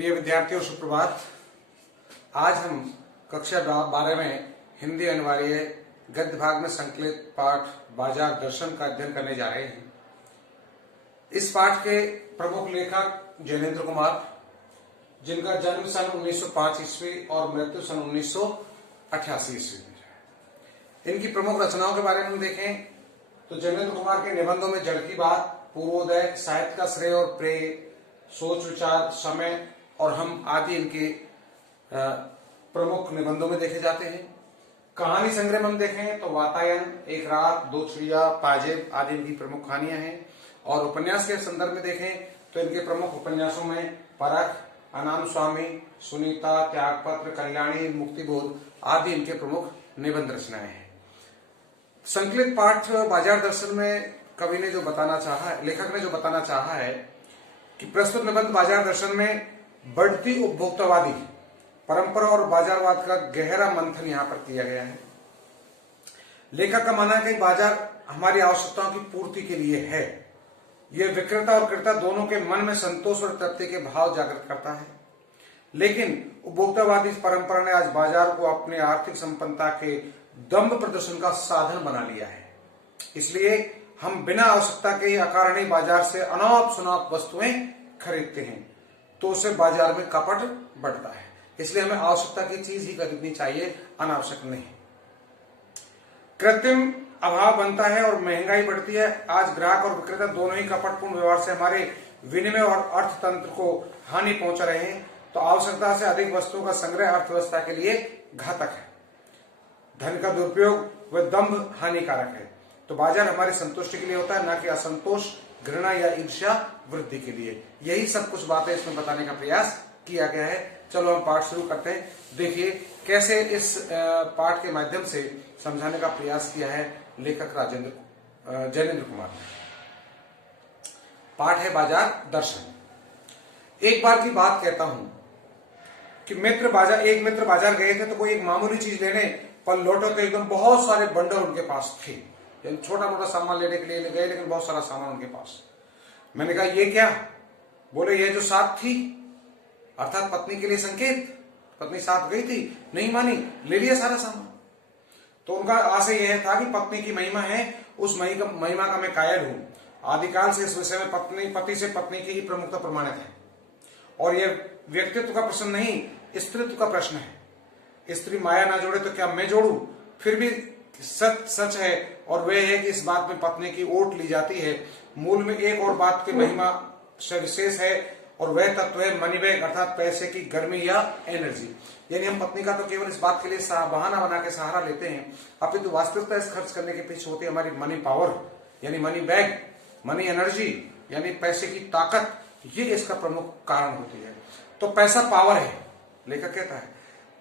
प्रिय विद्यार्थियों, सुप्रभात। आज हम कक्षा 12 में हिंदी अनिवार्य गद्य भाग में संकलित पाठ बाजार दर्शन का अध्ययन करने जा रहे हैं। इस पाठ के प्रमुख लेखक जैनेन्द्र कुमार, जिनका जन्म सन 1905 ईस्वी और मृत्यु सन 1988 ईस्वी में है। इनकी प्रमुख रचनाओं के बारे में हम देखें तो जैनेन्द्र कुमार के निबंधों में जड़ की बात, पूर्वोदय, साहित्य का श्रेय और प्रेय, सोच विचार, समय और हम आदि इनके प्रमुख निबंधों में देखे जाते हैं। कहानी संग्रह में हम देखें तो वातायन, एक रात, दो चिड़िया, पाजेब आदि इनकी प्रमुख कहानियां हैं। और उपन्यास के संदर्भ में देखें तो इनके प्रमुख उपन्यासों में परख, अनाम स्वामी, सुनीता, त्यागपत्र, कल्याणी, मुक्तिबोध आदि इनके प्रमुख निबंध रचनाएं हैं। संकलित पाठ बाजार दर्शन में कवि ने जो बताना चाहा, लेखक ने जो बताना चाहा है कि प्रस्तुत निबंध बाजार दर्शन में बढ़ती उपभोक्तावादी परंपरा और बाजारवाद का गहरा मंथन यहाँ पर किया गया है। लेखक का मानना है कि बाजार हमारी आवश्यकताओं की पूर्ति के लिए है। यह विक्रेता और क्रेता दोनों के मन में संतोष और तृप्ति के भाव जागृत करता है। लेकिन उपभोक्तावादी परंपरा ने आज बाजार को अपने आर्थिक संपन्नता के दम्भ प्रदर्शन का साधन बना लिया है। इसलिए हम बिना आवश्यकता के ही अकारणीय बाजार से अनाप शनाप वस्तुएं खरीदते हैं, तो उससे बाजार में कपट बढ़ता है। इसलिए हमें आवश्यकता की चीज ही खरीदनी चाहिए, अनावश्यक नहीं। कृत्रिम अभाव बनता है और महंगाई बढ़ती है। आज ग्राहक और विक्रेता दोनों ही कपटपूर्ण व्यवहार से हमारे विनिमय और अर्थतंत्र को हानि पहुंचा रहे हैं। तो आवश्यकता से अधिक वस्तुओं का संग्रह अर्थव्यवस्था के लिए घातक है। धन का दुरुपयोग व दंभ हानिकारक है। तो बाजार हमारी संतुष्टि के लिए होता है, न कि असंतोष, घृणा या ईर्ष्या वृद्धि के लिए। यही सब कुछ बातें इसमें बताने का प्रयास किया गया है। चलो हम पाठ शुरू करते हैं। देखिए कैसे इस पाठ के माध्यम से समझाने का प्रयास किया है लेखक जैनेन्द्र कुमार ने। पाठ है बाजार दर्शन। एक बार की बात कहता हूं कि एक मित्र बाजार गए थे तो कोई एक मामूली चीज लेने पर लौटे तो एकदम बहुत सारे बंडल उनके पास थे। छोटा मोटा सामान लेने के लिए गए, लेकिन बहुत सारा सामान उनके पास। मैंने कहा ये क्या? बोले ये जो साथ थी, अर्थात पत्नी के लिए संकेत। पत्नी साथ गई थी, नहीं मानी, ले लिया सारा सामान। तो उनका आशय यह था कि पत्नी की महिमा है, उस महिमा का मैं कायल हूं। आदिकाल से इस विषय में पति से पत्नी की ही प्रमुखता प्रमाणित है। और यह व्यक्तित्व का प्रश्न नहीं, स्त्रीत्व का प्रश्न है। स्त्री माया ना जोड़े तो क्या मैं जोड़ू? फिर भी सच है, और वह है कि इस बात में पत्नी की ओट ली जाती है। मूल में एक और बात की महिमा विशेष है, और वह तत्व है मनी बैग, अर्थात पैसे की गर्मी या एनर्जी। यानी हम पत्नी का तो केवल इस बात के लिए बहाना बना के सहारा लेते हैं, अपितु तो वास्तविकता इस खर्च करने के पीछे होती है हमारी मनी पावर, यानी मनी बैग, मनी एनर्जी, यानी पैसे की ताकत। ये इसका प्रमुख कारण होती है। तो पैसा पावर है, लेखक कहता है,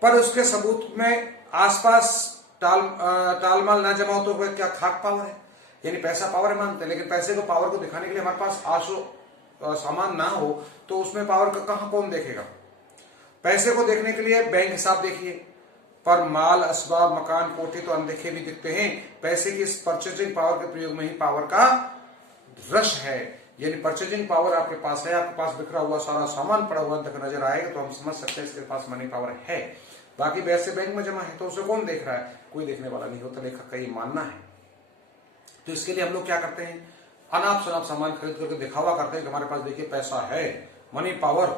पर उसके सबूत में आसपास टालमाल ना जमा हो तो वह क्या खाक पावर है? यानी पैसा पावर है मानते हैं, लेकिन पैसे को पावर को दिखाने के लिए हमारे पास सामान ना हो तो उसमें पावर का कहां कौन देखेगा? पैसे को देखने के लिए बैंक हिसाब देखिए, पर माल, असबाब, मकान, कोठी तो अनदेखे भी दिखते हैं। पैसे की इस परचेजिंग पावर के प्रयोग में ही पावर का रस है। यानी परचेजिंग पावर आपके पास है, आपके पास बिखरा हुआ सारा सामान पड़ा हुआ नजर आएगा तो हम समझ सकते हैं इसके पास मनी पावर है। बाकी पैसे बैंक में जमा है तो उसे कौन देख रहा है? कोई देखने वाला नहीं होता, लेखक का ये मानना है। तो इसके लिए हम लोग क्या करते हैं? अनाप शनाप सामान खरीद करके दिखावा करते हैं कि हमारे पास देखिए पैसा है, मनी पावर।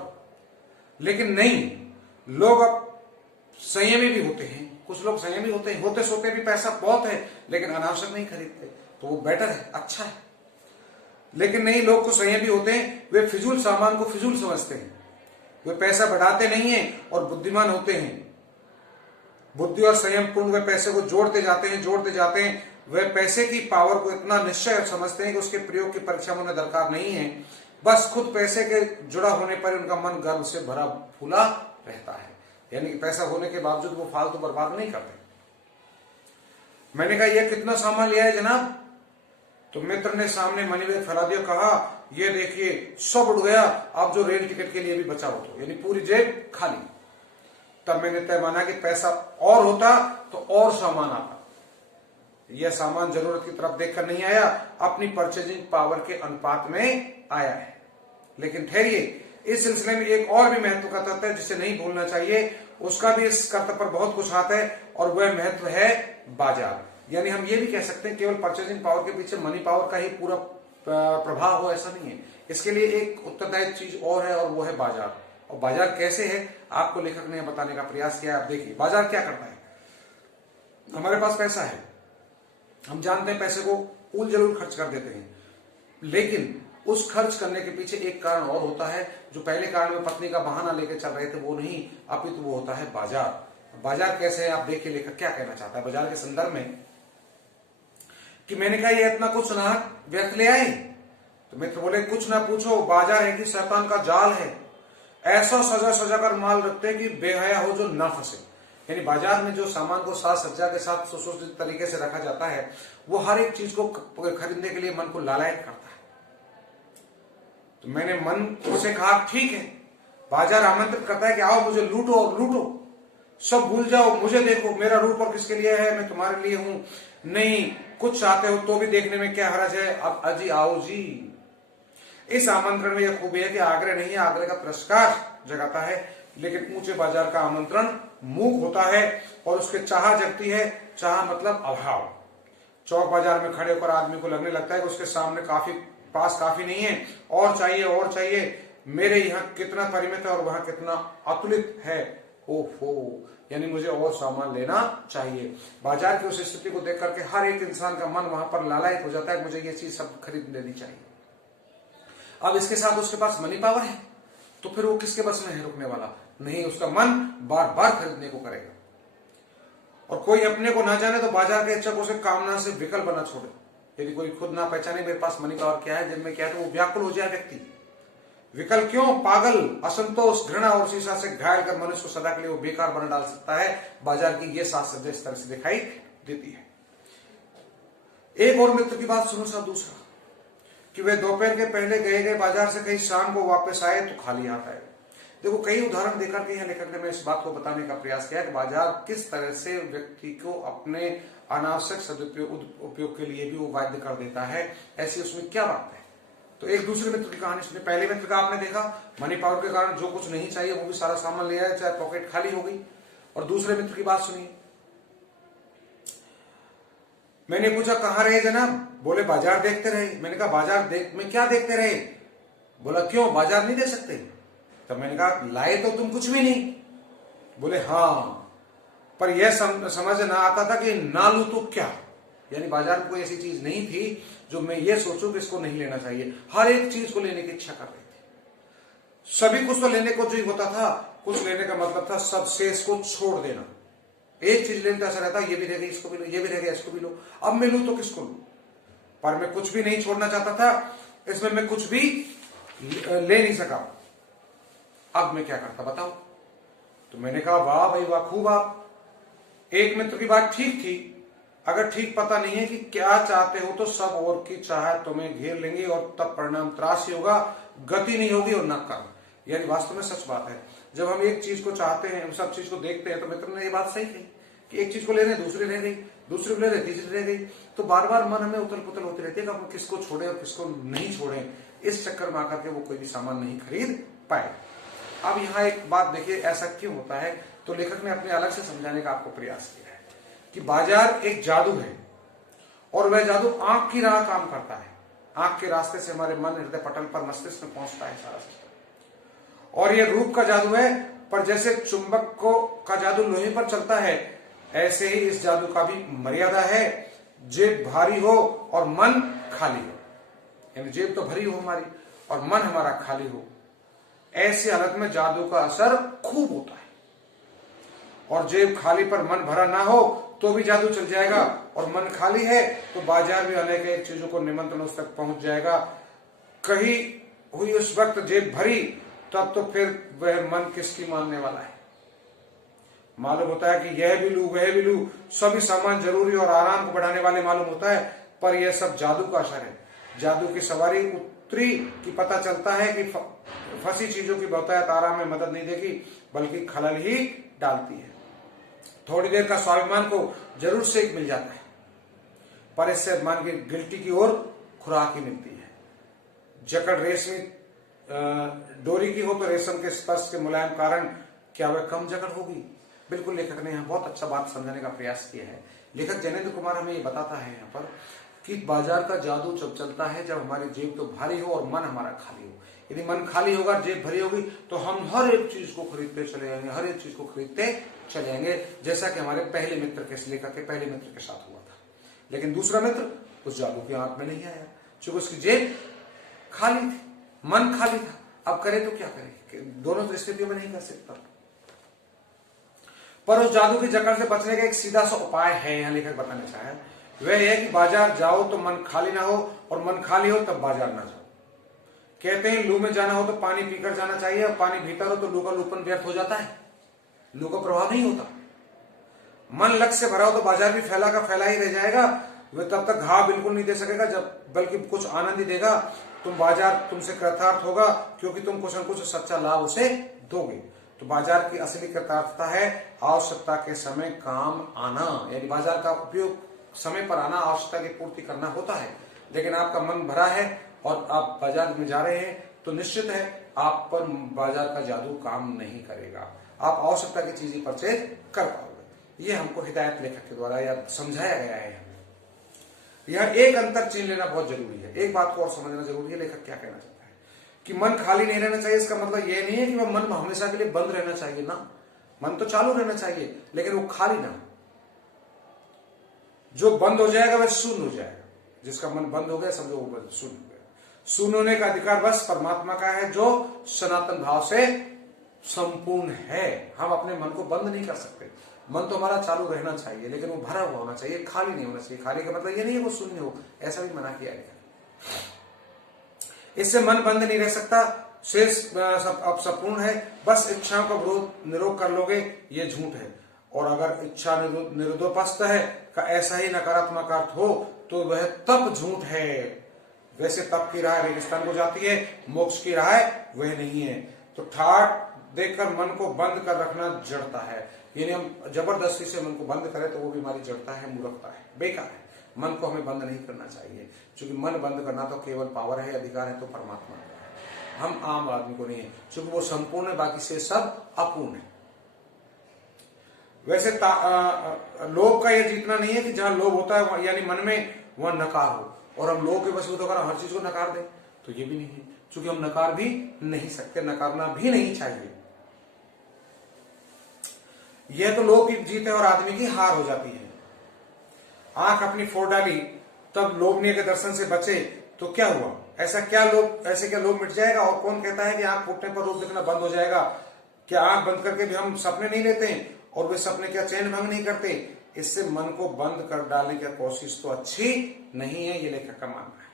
लेकिन नहीं, लोग अब संयमी भी होते हैं। कुछ लोग संयमी होते हैं, होते सोते भी पैसा बहुत है लेकिन अनावश्यक नहीं खरीदते, तो वो बेटर है, अच्छा है। लेकिन नहीं, लोग को संयमी होते हैं, वे फिजूल सामान को फिजूल समझते हैं। वे पैसा बढ़ाते नहीं है और बुद्धिमान होते हैं। बुद्धि और संयम पूर्ण वे पैसे को जोड़ते जाते हैं। वे पैसे की पावर को इतना निश्चय समझते हैं कि उसके प्रयोग की परीक्षा में उन्हें दरकार नहीं है। बस खुद पैसे के जुड़ा होने पर उनका मन गर्व से भरा फूला रहता है। यानी कि पैसा होने के बावजूद वो फालतू बर्बाद नहीं करते। मैंने कहा यह कितना सामान लिया है जनाब? तो मित्र ने सामने मनी बैग फैला दिया, कहा ये देखिए सब उड़ गया, अब जो रेल टिकट के लिए भी बचा हो तो, यानी पूरी जेब खाली। तब मैंने तय माना कि पैसा और होता तो और सामान आता। यह सामान जरूरत की तरफ देखकर नहीं आया, अपनी परचेजिंग पावर के अनुपात में आया है। लेकिन ठहरिए, इस सिलसिले में एक और भी महत्व का तथ्य है जिसे नहीं भूलना चाहिए, उसका भी इस कर्तव्य पर बहुत कुछ हाथ है, और वह महत्व है बाजार। यानी हम ये भी कह सकते हैं केवल परचेजिंग पावर के पीछे मनी पावर का ही पूरा प्रभाव हो, ऐसा नहीं है। इसके लिए एक उत्तरदायी चीज और है, और वो है बाजार। और बाजार कैसे है आपको लेखक ने बताने का प्रयास किया है। आप देखिए बाजार क्या करता है। हमारे पास पैसा है, हम जानते हैं पैसे को उल जलूल खर्च कर देते हैं, लेकिन उस खर्च करने के पीछे एक कारण और होता है, जो पहले कारण में पत्नी का बहाना लेकर चल रहे थे वो नहीं, अपितु वो होता है बाजार। बाजार कैसे है आप देखिए लेखक क्या कहना चाहता है बाजार के संदर्भ में, कि मैंने कहा ये इतना कुछ सुना व्यर्थ ले आए। तो मित्र बोले कुछ ना पूछो, बाजार है कि शैतान का जाल है, ऐसा सजा सजा कर माल रखते हैं कि बेहया हो जो ना फंसे। यानी बाजार में जो सामान को साज सज्जा के साथ सुसज्जित तरीके से रखा जाता है, वो हर एक चीज को खरीदने के लिए मन को लालायित करता है। तो मैंने मन से कहा ठीक है, बाजार आमंत्रित करता है कि आओ मुझे लूटो और लूटो, सब भूल जाओ, मुझे देखो, मेरा रूप और किसके लिए है, मैं तुम्हारे लिए हूं। नहीं कुछ चाहते हो तो भी देखने में क्या हर्ज है, अब अजी आओ जी। इस आमंत्रण में यह खूबी है कि आग्रह नहीं है, आग्रह का पुरस्कार जगाता है, लेकिन ऊंचे बाजार का आमंत्रण मूक होता है और उसके चाह जगती है। चाह मतलब अभाव। चौक बाजार में खड़े होकर आदमी को लगने लगता है कि उसके सामने पास काफी नहीं है, और चाहिए और चाहिए, मेरे यहाँ कितना परिमित है और वहां कितना अतुलित है, ओहो, यानी मुझे और सामान लेना चाहिए। बाजार की उस स्थिति को देख करके हर एक इंसान का मन वहां पर लालायित हो जाता है, मुझे ये चीज सब खरीद लेनी चाहिए। अब इसके साथ उसके पास मनी पावर है, तो फिर वो किसके बस में है रुकने वाला? नहीं, उसका मन बार बार खरीदने को करेगा। और कोई अपने को ना जाने तो बाजार के इच्छुक उसे कामना से विकल बना छोड़े। यदि कोई खुद ना पहचाने मेरे पास मनी पावर क्या है, दिन में क्या है, तो वो व्याकुल हो जाए व्यक्ति। विकल क्यों? पागल, असंतोष, घृणा और शीशा से घायल कर मनुष्य को सदा के लिए वो बेकार बना डाल सकता है। बाजार की ये सात सज्जा इस तरह से दिखाई देती है। एक और मित्र की बात सुनो साहब, दूसरा कि वे दोपहर के पहले गए बाजार से कहीं शाम को वापस आए तो खाली हाथ आए। देखो कई उदाहरण देकर के यहाँ लेखक ने इस बात को बताने का प्रयास किया कि बाजार किस तरह से व्यक्ति को अपने अनावश्यक सदुपयोग उपयोग के लिए भी वो बाध्य कर देता है। ऐसी उसमें क्या बात है? तो एक दूसरे मित्र की कहानी सुनिए। पहले मित्र का आपने देखा, मनी पावर के कारण जो कुछ नहीं चाहिए वो भी सारा सामान ले आया, चाहे पॉकेट खाली हो गई। और दूसरे मित्र की बात सुनिए। मैंने पूछा कहां रहे जनाब? बोले बाजार देखते रहे। मैंने कहा बाजार में क्या देखते रहे? बोला क्यों, बाजार नहीं देख सकते? तब मैंने कहा लाए तो तुम कुछ भी नहीं। बोले हाँ, पर यह समझ ना आता था कि ना लू तो क्या। यानी बाजार में कोई ऐसी चीज नहीं थी जो मैं ये सोचूं कि इसको नहीं लेना चाहिए। हर एक चीज को लेने की इच्छा कर रहे थे। सभी कुछ तो लेने को जो ही होता था, कुछ लेने का मतलब था सब शेष को छोड़ देना। एक चीज लेने तो ऐसा रहता ये भी रहेगा इसको भी लो, ये भी रहेगा इसको भी लो, अब मैं लू तो किसको लू। पर मैं कुछ भी नहीं छोड़ना चाहता था, इसमें मैं कुछ भी ले नहीं सका। अब मैं क्या करता बताओ? तो मैंने कहा वाह भाई वाह, खूब। आप एक मित्र की बात ठीक थी, अगर ठीक पता नहीं है कि क्या चाहते हो तो सब और की चाह तुम्हें घेर लेंगे और तब परिणाम त्रास होगा, गति नहीं होगी और न कर्म। यानी वास्तव में सच बात है। जब हम एक चीज को चाहते हैं, हम सब चीज को देखते हैं, तो मित्र ने ये बात सही कही कि एक चीज को ले रहे दूसरी रह गई, दूसरी को ले रहे तीसरी रह गई, तो बार बार मन हमें उथल पुथल होती रहती है कि हम किसको छोड़े और किसको नहीं छोड़े। इस चक्कर में आकर के वो कोई भी सामान नहीं खरीद पाए। अब यहाँ एक बात देखिए, ऐसा क्यों होता है? तो लेखक ने अपने अलग से समझाने का आपको प्रयास किया है कि बाजार एक जादू है और वह जादू आंख की राह काम करता है। आंख के रास्ते से हमारे मन, हृदय पटल पर, मस्तिष्क में पहुंचता है सारा सिस्टम। और यह रूप का जादू है, पर जैसे चुंबक का जादू लोहे पर चलता है, ऐसे ही इस जादू का भी मर्यादा है। जेब भारी हो और मन खाली हो, यानी जेब तो भरी हो हमारी और मन हमारा खाली हो, ऐसी हालत में जादू का असर खूब होता है। और जेब खाली पर मन भरा ना हो तो भी जादू चल जाएगा, और मन खाली है तो बाजार में अनेक एक चीजों को निमंत्रण उस तक पहुंच जाएगा। कहीं हुई उस वक्त जेब भरी, तब तो फिर वह मन किसकी मानने वाला है? मालूम होता है कि यह भी लू वह भी लू, सभी सामान जरूरी और आराम को बढ़ाने वाले मालूम होता है, पर यह सब जादू का असर है। जादू की सवारी उतरी कि पता चलता है कि फंसी चीजों की बहुतायत आराम में मदद नहीं देगी, बल्कि खलल ही डालती है। थोड़ी देर का स्वाभिमान को जरूर सेक मिल जाता है, पर इससे मन की गिल्टी की ओर खुराक ही मिलती है। जकड़ रेशमी डोरी की हो तो रेशम के स्पर्श के मुलायम कारण क्या वह कम जकड़ होगी? बिल्कुल लेखक ने यहाँ बहुत अच्छा बात समझाने का प्रयास किया है। लेखक जैनेन्द्र कुमार हमें ये बताता है यहाँ पर कि बाजार का जादू जब चलता है जब हमारी जेब तो भारी हो और मन हमारा खाली हो। यदि मन खाली होगा, जेब भरी होगी, तो हम हर एक चीज को खरीदते चले जाएंगे, हर एक चीज को खरीदते चले जाएंगे, जैसा कि हमारे पहले मित्र के लेखक के पहले मित्र के साथ हुआ था। लेकिन दूसरा मित्र उस जादू की आंख में नहीं आया, क्योंकि उसकी जेब खाली थी, मन खाली था। अब करे तो क्या करे, दोनों स्थितियों में नहीं कर सकता। पर उस जादू की जकड़ से बचने का एक सीधा सा उपाय है, यहाँ लेखक बताना चाहे, वह है कि बाजार जाओ तो मन खाली ना हो, और मन खाली हो तब बाजार ना जाओ। कहते हैं लू में जाना हो तो पानी पीकर जाना चाहिए, और पानी भीतर हो तो लू का लूपन व्यर्थ हो जाता है, लू का प्रभाव नहीं होता। मन लक्ष्य से भरा हो तो बाजार भी फैला का फैला ही रह जाएगा, वह तब तक घाव बिल्कुल नहीं दे सकेगा, जब बल्कि कुछ आनंद ही देगा। तुम बाजार तुमसे कृतार्थ होगा, क्योंकि तुम कुछ न कुछ सच्चा लाभ उसे दोगे। तो बाजार की असली कृतार्थता है आवश्यकता के समय काम आना, यानी बाजार का उपयोग समय पर आना, आवश्यकता की पूर्ति करना होता है। लेकिन आपका मन भरा है और आप बाजार में जा रहे हैं तो निश्चित है आप पर बाजार का जादू काम नहीं करेगा, आप आवश्यकता की चीजें परचेज कर पाओगे। ये हमको हिदायत लेखक के द्वारा या समझाया गया है। यह एक अंतर चीन लेना बहुत जरूरी है, एक बात को और समझना जरूरी है। लेखक क्या कहना चाहता है कि मन खाली नहीं रहना चाहिए, इसका मतलब यह नहीं है कि वह मन हमेशा के लिए बंद रहना चाहिए ना, मन तो चालू रहना चाहिए, लेकिन वो खाली ना। जो बंद हो जाएगा वह शून्य हो जाएगा, जिसका मन बंद हो गया समझो वो शून्य हो गया। शून्य होने का अधिकार बस परमात्मा का है, जो सनातन भाव से संपूर्ण है। हम अपने मन को बंद नहीं कर सकते, मन तो हमारा चालू रहना चाहिए, लेकिन वो भरा हुआ होना चाहिए, खाली नहीं होना चाहिए। खाली का मतलब ये नहीं है वो शून्य हो, ऐसा भी मना किया गया। इससे मन बंद नहीं रह सकता, शेष अब संपूर्ण है। बस इच्छाओं का विरोध निरोध कर लोगे, ये झूठ है। और अगर इच्छा निरोधोपस्थ है का ऐसा ही नकारात्मक अर्थ हो तो वह तप झूठ है। वैसे तप की राह रेगिस्तान को जाती है, मोक्ष की राह वह नहीं है। तो ठाट देखकर मन को बंद कर रखना जड़ता है, यानी हम जबरदस्ती से मन को बंद करें तो वो भी हमारी जड़ता है, मूर्खता है, बेकार है। मन को हमें बंद नहीं करना चाहिए, क्योंकि मन बंद करना तो केवल पावर है, अधिकार है तो परमात्मा का है, हम आम आदमी को नहीं है, क्योंकि वो संपूर्ण है, बाकी से सब अपूर्ण है। वैसे लोभ का यह जीतना नहीं है कि जहां लोभ होता है यानी मन में वहां नकार हो, और हम लोभ के वशीभूत होकर हर चीज को नकार दें, तो ये भी नहीं है, क्योंकि हम नकार भी नहीं सकते, नकारना भी नहीं चाहिए। यह तो लोभ की जीत है और आदमी की हार हो जाती है। आंख अपनी फोड़ डाली तब लोभनीय के दर्शन से बचे तो क्या हुआ? ऐसे क्या लोभ मिट जाएगा? और कौन कहता है कि आंख फूटने पर रूप दिखना बंद हो जाएगा? क्या आंख बंद करके भी हम सपने नहीं लेते हैं, और वे सपने क्या चैन भंग नहीं करते? इससे मन को बंद कर डालने की कोशिश तो अच्छी नहीं है, ये लेखक का मानना है।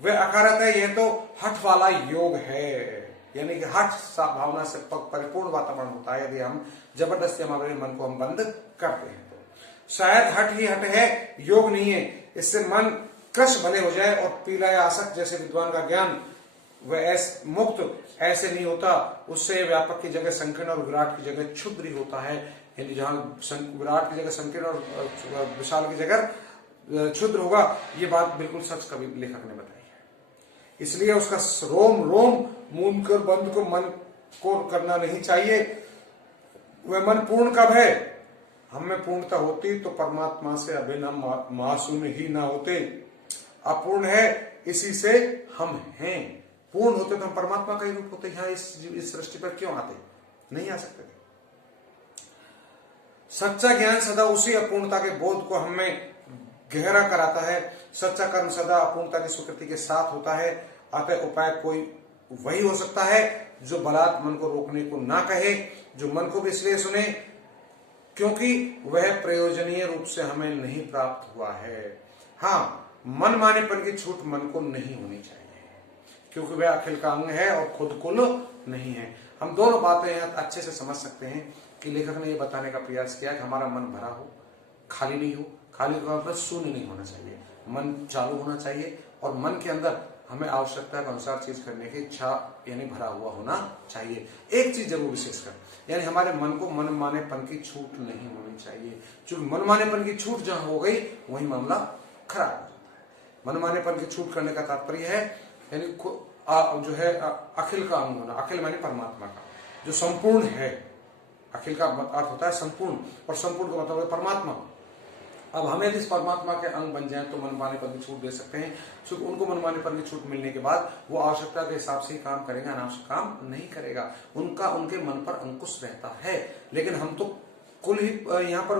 वह अकारत है, यह तो हठ वाला योग है, यानी कि हठ भावना से परिपूर्ण वातावरण होता है। यदि हम जबरदस्ती हमारे मन को हम बंद करते हैं तो शायद हठ ही हठ है, योग नहीं है। इससे मन कृश भले हो जाए और पीला या आसक्त जैसे विद्वान का ज्ञान वह मुक्त ऐसे नहीं होता, उससे व्यापक की जगह संकीर्ण और विराट की जगह क्षुद्र ही होता है। यानी जहां विराट की जगह संकीर्ण और विशाल की जगह क्षुद्र होगा, ये बात बिल्कुल सच कवि लेखक ने बताई है। इसलिए उसका रोम रोम मूंद कर बंद को मन को करना नहीं चाहिए। वह मन पूर्ण कब है? हम में पूर्णता होती तो परमात्मा से अभिन्न मासूम ही ना होते। अपूर्ण है, इसी से हम हैं। पूर्ण होते तो हम परमात्मा का ही रूप होते। यहाँ इस सृष्टि पर क्यों आते? नहीं आ सकते थे। सच्चा ज्ञान सदा उसी अपूर्णता के बोध को हमें गहरा कराता है। सच्चा कर्म सदा अपूर्णता की स्वीकृति के साथ होता है। अतः उपाय कोई वही हो सकता है जो बलात् मन को रोकने को ना कहे, जो मन को भी इसलिए सुने क्योंकि वह प्रयोजनीय रूप से हमें नहीं प्राप्त हुआ है। हाँ, मन मानेपन की छूट मन को नहीं होनी चाहिए, क्योंकि वह अखिल का अंग है और खुद कुल नहीं है। हम दोनों बातें यहाँ अच्छे से समझ सकते हैं कि लेखक ने यह बताने का प्रयास किया कि हमारा मन भरा हो, खाली नहीं हो। खाली का मतलब शून्य नहीं होना चाहिए, मन चालू होना चाहिए, और मन के अंदर हमें आवश्यकता के अनुसार चीज करने की इच्छा यानी भरा हुआ होना चाहिए। एक चीज जरूर विशेषकर, यानी हमारे मन को मन मानेपन की छूट नहीं होनी चाहिए, क्योंकि मन मानेपन की छूट जहां हो गई वही मामला खराब हो जाता है। मन मानेपन की छूट करने का तात्पर्य है यानी जो है अखिल का अंग होना। अखिल माने परमात्मा का, जो संपूर्ण है। अखिल का अर्थ होता है संपूर्ण, और संपूर्ण का मतलब है परमात्मा। अब हमें यदि इस परमात्मा के अंग बन जाए तो मनमाने पर भी छूट दे सकते हैं। सिर्फ उनको मनमाने पर भी छूट मिलने के बाद वो आवश्यकता के हिसाब से ही काम करेगा, अनावश्यक काम नहीं करेगा। उनके मन पर अंकुश रहता है। लेकिन हम तो कुल ही यहाँ पर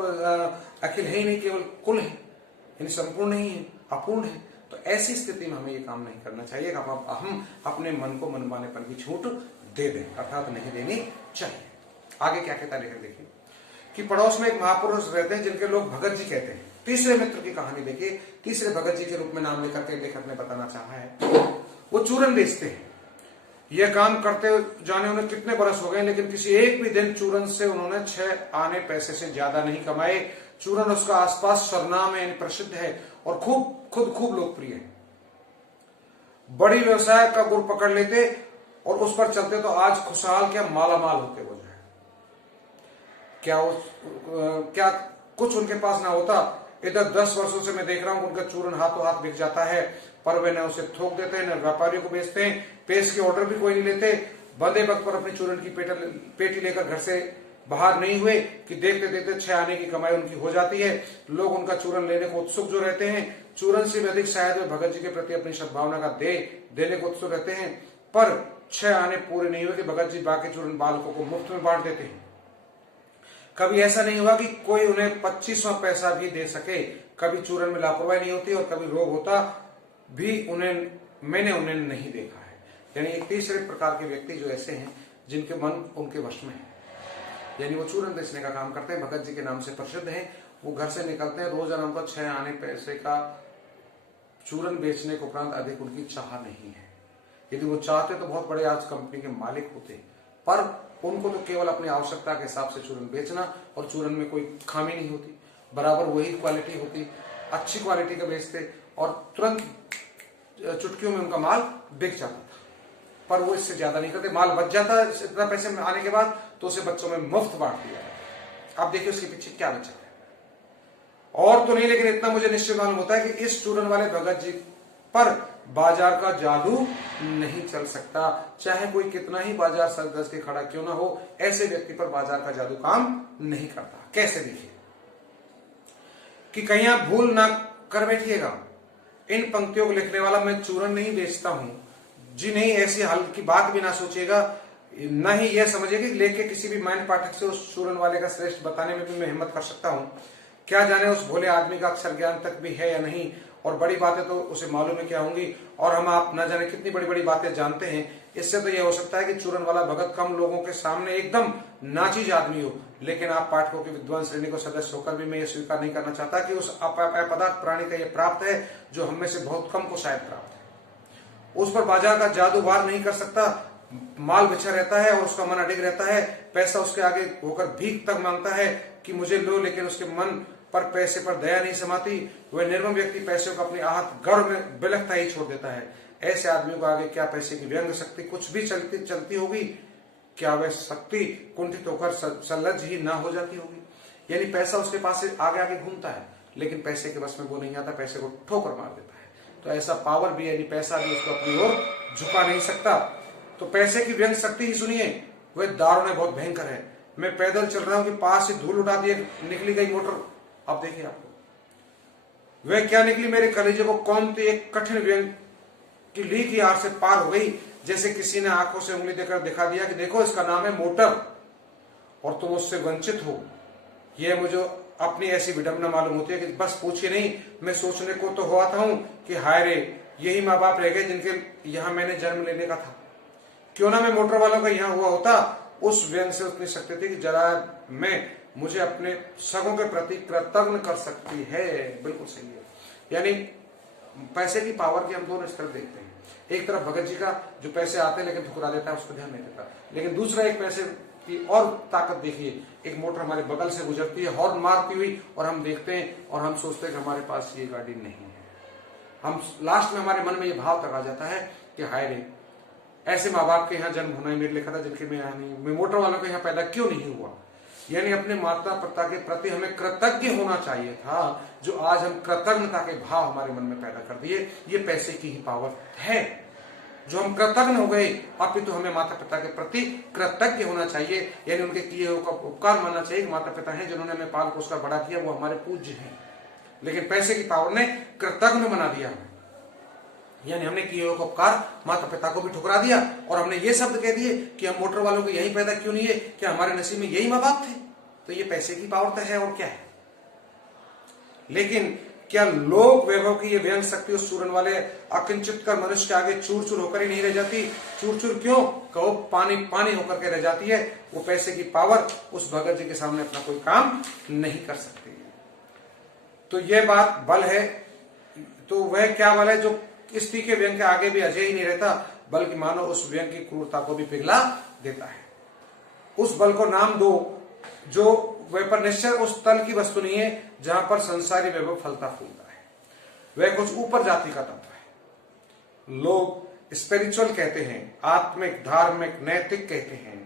अखिल है ही नहीं, केवल कुल है, यानी संपूर्ण नहीं है, अपूर्ण है। तो ऐसी स्थिति में हमें ये काम नहीं करना चाहिए। हम अपने मन को मनमाने पर भी छूट दे दें, अर्थात नहीं देनी चाहिए। आगे क्या कहता है लेखक देखिए कि पड़ोस में एक महापुरुष रहते हैं जिनके लोग भगत जी कहते हैं। तीसरे मित्र की कहानी देखिए। तीसरे भगत जी के रूप में नाम लेकर के लेखक ने बताना चाहा है। वो चूरन बेचते हैं। यह काम करते जाने उन्हें कितने बरस हो गए, लेकिन किसी एक भी दिन चूरन से उन्होंने 6 आने पैसे से ज्यादा नहीं कमाए। चूरन उसका आसपास सरनाम है, प्रसिद्ध है और खूब लोकप्रिय है। बड़ी व्यवसाय का गुर पकड़ लेते और उस पर चलते तो आज खुशहाल क्या मालामाल होते हो जाए। क्या कुछ उनके पास ना होता। इधर 10 वर्षों से मैं देख रहा हूं उनका चूरन हाथों हाथ बिक जाता है, पर वे न उसे थोक देते हैं न व्यापारियों को बेचते हैं। पेश के ऑर्डर भी कोई नहीं लेते। बंदे वक्त पर अपनी चूरन की पेटी लेकर घर से बाहर नहीं हुए कि देखते देखते 6 आने की कमाई उनकी हो जाती है। लोग उनका चूरन लेने को उत्सुक जो रहते हैं। चूरन से भी अधिक शायद वे भगत जी के प्रति अपनी सद्भावना का देने को उत्सुक रहते हैं। पर 6 आने पूरे नहीं हुए कि भगत जी बाकी चूरन बालकों को मुफ्त में बांट देते हैं। कभी ऐसा नहीं हुआ कि कोई उन्हें 25वां पैसा भी दे सके। कभी चूरन में लापरवाही नहीं होती और कभी रोग होता भी मैंने उन्हें नहीं देखा है। यानी एक तीसरे प्रकार के व्यक्ति जो ऐसे हैं जिनके मन उनके वश में है, यानी वो चूरन बेचने का काम करते हैं, भगत जी के नाम से प्रसिद्ध हैं। वो घर से निकलते हैं, रोजाना उनका 6 आने पैसे का चूरन बेचने के उपरांत अधिक उनकी चाह नहीं है। यदि वो चाहते तो बहुत बड़े आज कंपनी के मालिक होते, पर उनको तो केवल अपनी आवश्यकता के हिसाब से चूरन बेचना, और चूरन में कोई खामी नहीं होती, बराबर वही क्वालिटी होती, अच्छी क्वालिटी का बेचते और तुरंत चुटकियों में उनका माल बिक जाता था। पर वो इससे ज्यादा नहीं करते। माल बच जाता इतना पैसे में आने के बाद तो उसे बच्चों में मुफ्त बांट दिया जाता। आप देखिए उसके पीछे क्या बचा है। और तो नहीं, लेकिन इतना मुझे निश्चित मालूम होता है कि इस चूरन वाले भगत जी पर बाजार का जादू नहीं चल सकता। चाहे कोई कितना ही बाजार सर दस के खड़ा क्यों ना हो, ऐसे व्यक्ति पर बाजार का जादू काम नहीं करता। कैसे देखिए कि कहीं आप भूल ना कर बैठिएगा। इन पंक्तियों को लिखने वाला मैं चूरन नहीं बेचता हूं जी, नहीं, ऐसी हाल की बात भी ना सोचिएगा। न ही यह समझिए कि लेके किसी भी माइंड पाठक से उस चूरन वाले का श्रेष्ठ बताने में भी मैं हिम्मत कर सकता हूं। क्या जाने उस भोले आदमी का अक्षर ज्ञान तक भी है या नहीं, और बड़ी बातें तो उसे मालूम है क्या होंगी, और हम आप न जाने कितनी बड़ी बड़ी बातें जानते हैं। इससे तो यह हो सकता है कि चूरन वाला भगत कम लोगों के सामने एकदम नाचीज आदमी हो। लेकिन आप पाठकों की विद्वान श्रेणी को सदस्य होकर भी मैं ये स्वीकार नहीं करना चाहता कि उस अपदार्थ प्राणी का यह प्राप्त है जो हम में से बहुत कम को शायद प्राप्त है। उस पर बाजार का जादू वार नहीं कर सकता। माल बिछा रहता है और उसका मन अडिग रहता है। पैसा उसके आगे होकर भीख तक मांगता है कि मुझे लो, लेकिन उसके मन पर पैसे पर दया नहीं समाती। वह निर्मम व्यक्ति पैसे को अपनी आहत गर्व में बिलखता ही छोड़ देता है। ऐसे आदमी को आगे क्या पैसे की व्यंग शक्ति कुछ भी चलती होगी, क्या वह शक्ति कुंठित होकर संलज्ज ही ना हो जाती होगी। यानी पैसा उसके पास से आगे आगे घूमता है, लेकिन पैसे के बस में वो नहीं आता, पैसे को ठोकर मार देता है। तो ऐसा पावर भी, यानी पैसा भी उसको अपनी ओर झुका नहीं सकता। तो पैसे की व्यंग शक्ति ही सुनिए, वह दारुण है, बहुत भयंकर है। मैं पैदल चल रहा हूं कि पास से धूल उठा दिए निकली गई मोटर। अब देखिए आपको वह क्या निकली, मेरे कलेजे को कौन सी एक कठिन व्यंग की ली की आड़ से पार हो गई, जैसे किसी ने आंखों से उंगली देकर दिखा दिया कि देखो इसका नाम है मोटर और तुम उससे वंचित हो। यह मुझे अपनी ऐसी विडंबना मालूम होती है कि बस पूछिए नहीं, मैं सोचने को तो हुआ था कि हाय रे, यही माँ बाप रह गए जिनके यहाँ मैंने जन्म लेने का था। क्यों ना मैं मोटर वालों का यहाँ हुआ होता। उस व्यंग से उतनी शक्ति थी कि जरा मैं मुझे अपने सगों के प्रति कृतज्ञ कर सकती है। बिल्कुल सही है। यानी पैसे की पावर की हम दोनों स्तर देखते हैं। एक तरफ भगत जी का जो पैसे आते हैं लेकिन ठुकरा देता है, उस पर ध्यान नहीं देता। लेकिन दूसरा एक पैसे की और ताकत देखिए, एक मोटर हमारे बगल से गुजरती है हॉर्न मारती हुई, और हम देखते हैं और हम सोचते हैं कि हमारे पास ये गाड़ी नहीं है। हम लास्ट में हमारे मन में ये भाव तक आ जाता है कि हाय रे, ऐसे माँ बाप के यहाँ जन्म होना ही मेरे लिए था जिनके मैं यहाँ नहीं, मैं मोटर वालों के यहाँ पैदा क्यों नहीं हुआ। यानी अपने माता पिता के प्रति हमें कृतज्ञ होना चाहिए था, जो आज हम कृतज्ञता के भाव हमारे मन में पैदा कर दिए। ये पैसे की ही पावर है। जो हम कृतज्ञ हो गए, अपितु हमें माता पिता के प्रति कृतज्ञ होना चाहिए, यानी उनके किए हुए का उपकार मानना चाहिए कि माता पिता हैं जिन्होंने हमें पाल पोस कर बड़ा किया, वो हमारे पूज्य हैं। लेकिन पैसे की पावर ने कृतज्ञ बना दिया, यानी हमने किए हुए उपकार माता पिता को भी ठुकरा दिया और हमने ये शब्द कह दिए कि हम मोटर वालों को यही पैदा क्यों नहीं है, क्या हमारे नसीब में यही माँ बाप थे। तो ये पैसे की पावर तो है और क्या है। लेकिन क्या लोक वैभव की ये व्यंग शक्ति उस चूरन वाले अकिंचित कर मनुष्य के आगे चूर चूर होकर ही नहीं रह जाती। चूर चूर क्यों, कहो पानी पानी होकर के रह जाती है। वो पैसे की पावर उस भगत जी के सामने अपना कोई काम नहीं कर सकती। तो यह बात बल है, तो वह क्या बल है जो इस तीखे व्यंग के आगे भी अजय ही नहीं रहता, बल्कि मानो उस व्यंग की क्रूरता को भी पिघला देता है। उस बल को नाम दो जो वह पर निश्चय उस तल की वस्तु नहीं है जहां पर संसारी वैभव फलता फूलता है, वह कुछ ऊपर जाति का तत्व है। लोग स्पिरिचुअल कहते हैं, आत्मिक, धार्मिक, नैतिक कहते हैं।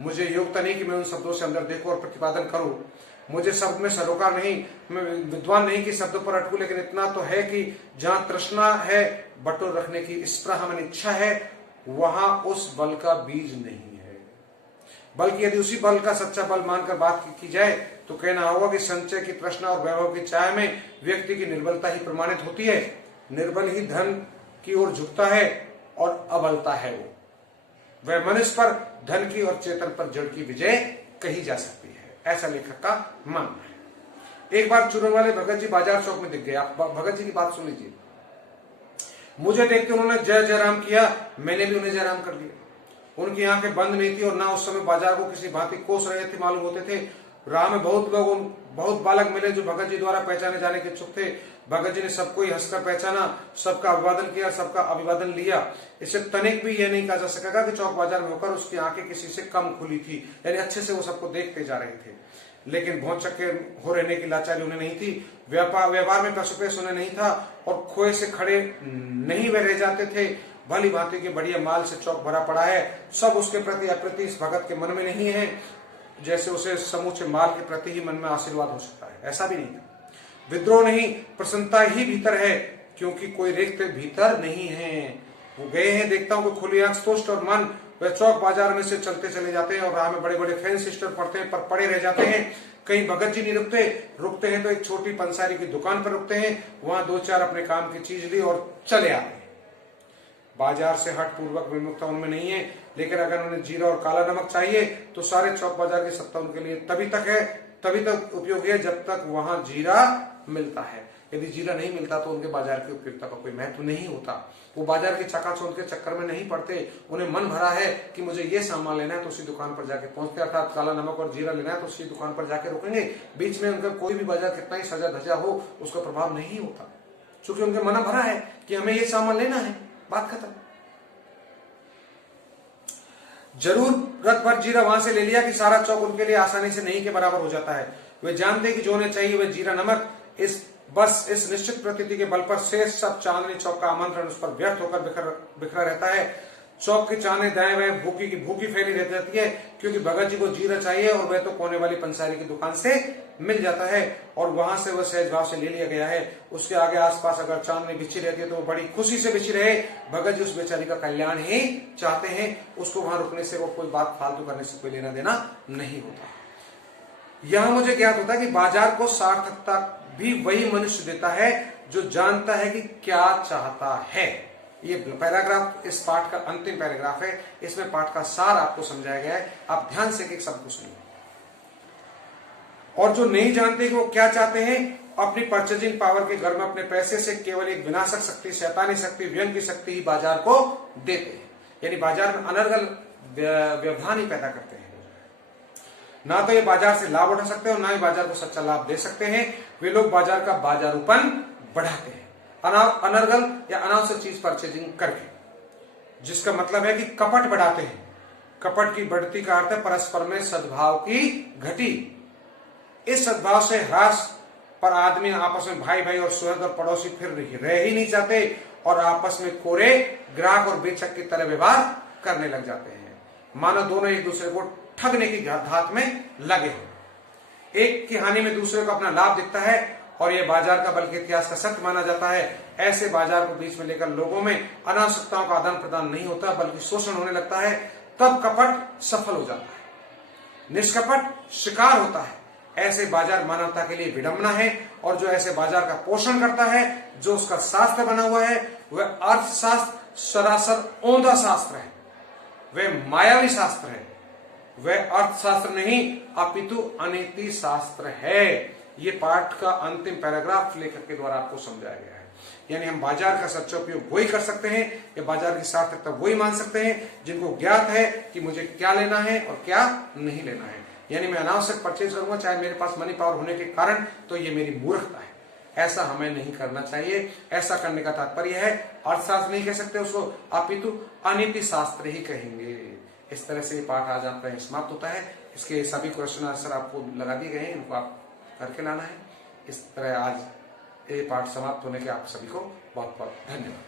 मुझे योग्यता नहीं कि मैं उन शब्दों से अंदर देखूं और प्रतिपादन करूं। मुझे शब्द में सरोकार नहीं, मैं विद्वान नहीं कि शब्दों पर अटकूं, लेकिन इतना तो है कि जहां तृष्णा है बटोर रखने की स्पृहा मन इच्छा है, वहां उस बल का बीज नहीं है। बल्कि यदि उसी बल का सच्चा बल मानकर बात की जाए तो कहना होगा कि संचय की तृष्णा और वैभव की चाह में व्यक्ति की निर्बलता ही प्रमाणित होती है। निर्बल ही धन की ओर झुकता है और अबलता है वो। वह मनुष्य पर धन की और चेतन पर जड़ की विजय कही जा सकती है, ऐसा लेखक का मानना है। एक बार चूरन वाले भगत जी बाजार चौक में दिख गए। आप भगत जी की बात सुन लीजिए। मुझे देखते उन्होंने जय जयराम किया, मैंने भी उन्हें जयराम कर दिया। उनकी आंखें बंद नहीं थी और ना उस समय बाजार को किसी भांति कोस रहे थे मालूम होते थे। राह में बहुत बालक मिले जो भगत जी द्वारा पहचाने जाने के इच्छुक थे। भगत जी ने सबको ही हंसकर पहचाना, सबका अभिवादन किया, सबका अभिवादन लिया। इससे तनिक भी यह नहीं कहा जा सकेगा कि चौक बाजार में होकर उसकी आंखें किसी से कम खुली थी, यानी अच्छे से वो सबको देखते जा रहे थे। लेकिन भौचक्के हो रहने की लाचारी उन्हें नहीं थी, व्यवहार में पशुपेश उन्हें नहीं था और खोए से खड़े नहीं वे रह जाते थे। भली भांति के बढ़िया माल से चौक भरा पड़ा है, सब उसके प्रति अप्रति इस भगत के मन में नहीं है जैसे उसे समूचे माल के प्रति ही मन में आशीर्वाद हो सकता है। ऐसा भी नहीं था। विद्रोह नहीं, प्रसन्नता ही भीतर है, क्योंकि कोई रिक्त भीतर नहीं है। वो गए हैं, देखता हूं कि खुली आंख तुष्ट और मन वह चौक बाजार में से चलते चले जाते हैं और राह में बड़े बड़े फैन सिस्टर पड़ते हैं पर पड़े रह जाते हैं। कहीं भगत जी नहीं रुकते हैं तो एक छोटी पंसारी की दुकान पर रुकते हैं, वहां दो चार अपने काम की चीज ली और चले आते हैं। बाजार से हट पूर्वक विमुखता उनमें नहीं है, लेकिन अगर उन्हें जीरा और काला नमक चाहिए तो सारे चौक बाजार की सत्ता उनके लिए तभी तक उपयोगी है जब तक वहां जीरा मिलता है। यदि जीरा नहीं मिलता तो उनके बाजार की उपयोगिता का कोई महत्व नहीं होता। वो बाजार की चकाचौंध के चक्कर में नहीं पड़ते। उन्हें मन भरा है कि मुझे ये सामान लेना है तो उसी दुकान पर जाके पहुंचते, अर्थात काला नमक और जीरा लेना है तो उसी दुकान पर जाके रुकेंगे। बीच में उनका कोई भी बाजार कितना ही सजा धजा हो उसका प्रभाव नहीं होता, क्योंकि उनके मन भरा है कि हमें ये सामान लेना है, बात खत्म। जरूरत भर जीरा वहां से ले लिया कि सारा चौक उनके लिए आसानी से नहीं के बराबर हो जाता है। वे जानते कि जो उन्हें चाहिए वह जीरा नमक, इस निश्चित प्रतीति के बल पर शेष सब चांदनी चौक का आमंत्रण उस पर व्यर्थ होकर बिखरा रहता है। चौक की चांदनी दाएं बाएं भूखी फैली रह जाती है, क्योंकि भगत जी को जीरा चाहिए और वह तो कोने वाली पंसारी की दुकान से मिल जाता है और वहां से वह सहज भाव से ले लिया गया है। उसके आगे आसपास अगर चांदनी बिछी रहती है तो वो बड़ी खुशी से बिछी रहे। भगत जी उस बेचारी का कल्याण ही चाहते हैं, उसको वहां रुकने से वो कोई बात फालतू करने से कोई लेना देना नहीं होता। यहां मुझे ज्ञात होता है कि बाजार को सार्थकता भी वही मनुष्य देता है जो जानता है कि क्या चाहता है। ये पैराग्राफ इस पाठ का अंतिम पैराग्राफ है, इसमें पाठ का सार आपको समझाया गया है। आप ध्यान से एक शब्द को सुनिए। और जो नहीं जानते कि वो क्या चाहते हैं, अपनी परचेजिंग पावर के घर में अपने पैसे से केवल एक विनाशक शक्ति, शैतानी शक्ति, व्यंग की शक्ति ही बाजार को देते हैं। यानी बाजार में अनर्गल व्यवधान ही पैदा करते हैं। ना तो ये बाजार से लाभ उठा सकते हैं और ना ही बाजार को सच्चा लाभ दे सकते हैं। वे लोग बाजार का बाजारूपन बढ़ाते हैं अनर्गल या अनावश्यक चीज परचेजिंग करके, जिसका मतलब है कि कपट बढ़ाते हैं। कपट की बढ़ती का अर्थ है परस्पर में सद्भाव की घटी। इस सद्भाव से ह्रास पर आदमी आपस में भाई भाई और सुहृद और पड़ोसी फिर रह ही नहीं चाहते और आपस में कोरे ग्राहक और बेचक की तरह व्यवहार करने लग जाते हैं, मानो दोनों एक दूसरे को ठगने की धात में लगे हो। एक की हानि में दूसरे को अपना लाभ दिखता है और ये बाजार का बल्कि इतिहास का सत्य माना जाता है। ऐसे बाजार को बीच में लेकर लोगों में अनावश्यकताओं का आदान प्रदान नहीं होता बल्कि शोषण होने लगता है, तब कपट सफल हो जाता है, निष्कपट शिकार होता है। ऐसे बाजार मानवता के लिए विडंबना है और जो ऐसे बाजार का पोषण करता है, जो उसका शास्त्र बना हुआ है, वह अर्थशास्त्र सरासर औंधा शास्त्र है, वह मायावी शास्त्र है, वह अर्थशास्त्र नहीं अपितु अनीति शास्त्र है। ये पाठ का अंतिम पैराग्राफ लेखक के द्वारा आपको समझाया गया है। यानी हम बाजार का सच्चा उपयोग वही कर सकते हैं या बाजार की सार्थकता वही मान सकते हैं जिनको ज्ञात है कि मुझे क्या लेना है और क्या नहीं लेना है। यानी मैं अनावश्यक परचेज करूंगा चाहे मेरे पास मनी पावर होने के कारण, तो ये मेरी मूर्खता है। ऐसा हमें नहीं करना चाहिए। ऐसा करने का तात्पर्य है अर्थशास्त्र नहीं कह सकते उसको, अपितु अनीति शास्त्र ही कहेंगे। इस तरह से ये पाठ आज आपका समाप्त होता है। इसके सभी क्वेश्चन आंसर आपको लगा दिए गए हैं, इनको आप करके लाना है। इस तरह आज ये पाठ समाप्त होने के आप सभी को बहुत बहुत धन्यवाद।